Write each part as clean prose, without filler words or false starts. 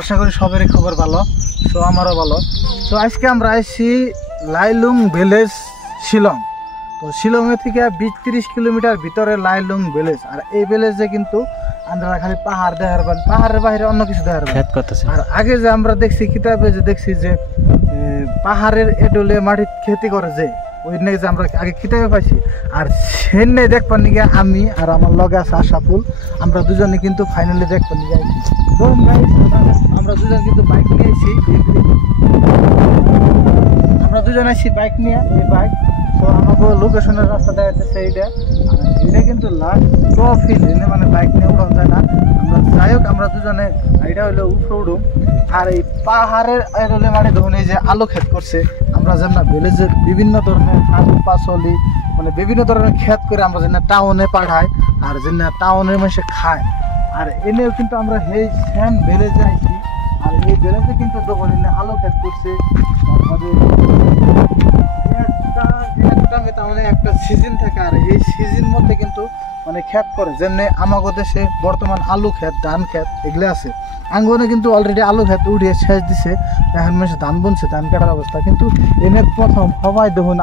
আশা করি সবারই খবর ভালো। তো আমারও ভালো। তো আজকে আমরা আসছি লাইলুং ভিলেজ শিলং। তো শিলংয়ে থেকে 20-30 কিলোমিটার ভিতরে লাইলুং ভিলেজ। আর এই ভিলেজে কিন্তু আমরা খালি পাহাড় দেখার পান, পাহাড়ের বাইরে অন্য কিছু দেখার পান। আর আগে যে আমরা দেখছি কিতাবে যে দেখছি যে পাহাড়ের এডলে মাটির খেতি করে যে ওই নিয়ে যে আমরা আগে কিতাবে পাইছি। আর সেনে দেখবার নিয়ে আমি আর আমার লগে আছে আশাফুল, আমরা দুজনে কিন্তু ফাইনালি দেখবার নিয়ে আইছি। আমরা দুজন কিন্তু বাইক নিয়েছি, আমরা দুজন আসছি বাইক নিয়ে। এই বাইক তো আমাকে লোকেশনের রাস্তা দেখাচ্ছে এইটা, এটা কিন্তু লাস্ট ট্রফি মানে বাইক নিয়ে উড়ানো যায় না। আমরা যাই হোক আমরা দুজনে এটা হইলো উপরে উঠুম। আর এই পাহাড়ের এরলে মানে ধরুন এই যে আলু ক্ষেত করছে, আমরা যেন ভিলেজের বিভিন্ন ধরনের আলু পাচলি মানে বিভিন্ন ধরনের ক্ষেত করে আমরা যেন টাউনে পাঠাই আর যেন টাউনের মানুষে খায়। আর এনেও কিন্তু আমরা এই সেম ভিলেজে আইছি। আর এই ভিলেজে কিন্তু দোকানে আলু ক্ষেত করছে। তারপরে একটা সিজন থাকে, আর এই সিজন মধ্যে কিন্তু মানে ক্ষেত করে যেমনি আমাদের দেশে বর্তমান আলু ক্ষেত ধান ক্ষেত এগুলো আছে। আঙ্গনে কিন্তু অলরেডি আলু ক্ষেত উড়িয়ে শেষ দিছে, এখন মানুষ ধান বুনছে, ধান কাটার অবস্থা। কিন্তু এনে প্রথম সবাই দেখুন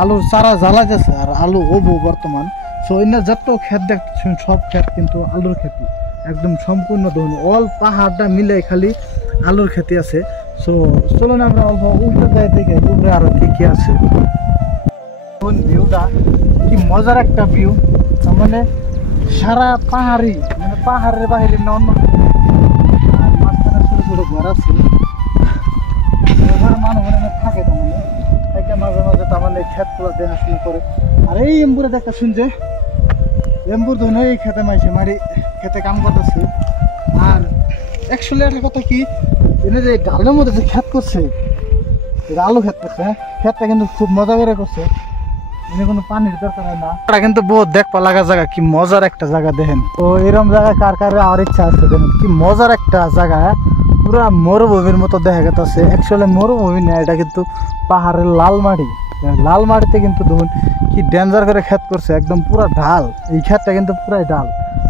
আলুর চারা জ্বালাইতেছে আর আলু হবো বর্তমান। সো এনে যত ক্ষেত দেখছেন সব ক্ষেত কিন্তু আলুর খেতি একদম সম্পূর্ণ দেখুন অল পাহাড়টা মিলে খালি আলুর খেতি আছে। সো চলুন আমরা অল্প উল্টো যাই দেখে উপরে আরো কি কি আছে। ভিউটা কি মজার একটা ভিউ, মানে সারা পাহাড়ি মানে পাহাড়ের বাইরে অন্য আর মাঝখানে ছোট ছোট ঘর আছে, মানুষ থাকে তার মানে মাঝে মাঝে তার মানে ক্ষেতগুলো দেখাশোনা করে। আর এই এম্বুরে দেখা শুনছে এম্বুর ধরুন এই খেতে মাইছে মারি খেতে কাম করতেছে। আর অ্যাকচুয়ালি একটা কথা কি, এনে যে ডালের মধ্যে যে ক্ষেত করছে আলু ক্ষেত করছে, হ্যাঁ ক্ষেতটা কিন্তু খুব মজা করে করছে। এনে কোনো পানির দরকার হয় না, এটা কিন্তু বহুত দেখবা লাগা জায়গা, কি মজার একটা জায়গা দেখেন। তো এরকম জায়গায় কার কার আর ইচ্ছা আছে দেখেন, কি মজার একটা জায়গা, পুরা মরুভূমির মতো দেখা গেছে। অ্যাকচুয়ালি মরুভূমি না, এটা কিন্তু পাহাড়ের লাল মাটি। লাল মাটিতে কিন্তু দেখুন কি ডেঞ্জার করে ক্ষেত করছে, একদম পুরা ঢাল। এই ক্ষেতটা কিন্তু পুরাই ডাল,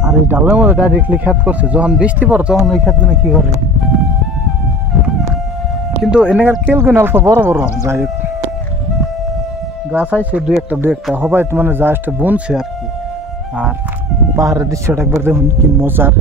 আর এই ডালের মধ্যে ডাইরেক্টলি ক্ষেত করছে। যখন বৃষ্টি পড়ে তখন ওই ক্ষেতগুলো কি করে, কিন্তু এনেকার কেলগুলো অল্প বড় বড়। যাই হোক গাছ আইছে দুই একটা হবাই মানে জাস্ট বুনছে আর কি। আর পাহাড়ের দৃশ্যটা একবার দেখুন কি মজার।